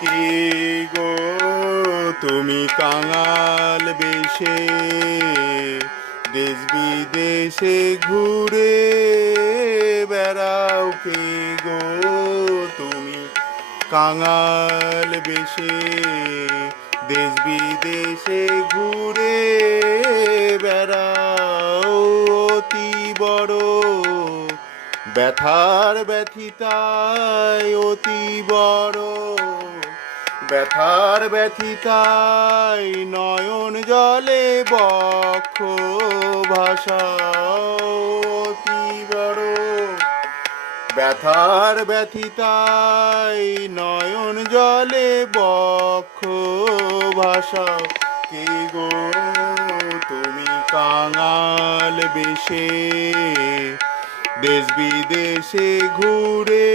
কি গো তুমি কাঙাল বেশে দেশ বিদেশে ঘুরে বেড়াও, কে গো তুমি কাঙাল বেশে দেশ বিদেশে ঘুরে বেড়াও। অতি বড় ব্যথার ব্যথিতায়, অতি বড় ব্যথার ব্যথিতায় নয়ন জলে বক্ষ ভাষাও। অতি বড় ব্যথার ব্যথিতায় নয়ন জলে বক্ষ ভাষাও, কে গো তুমি কাঙাল বেশে দেশ বিদেশে ঘুরে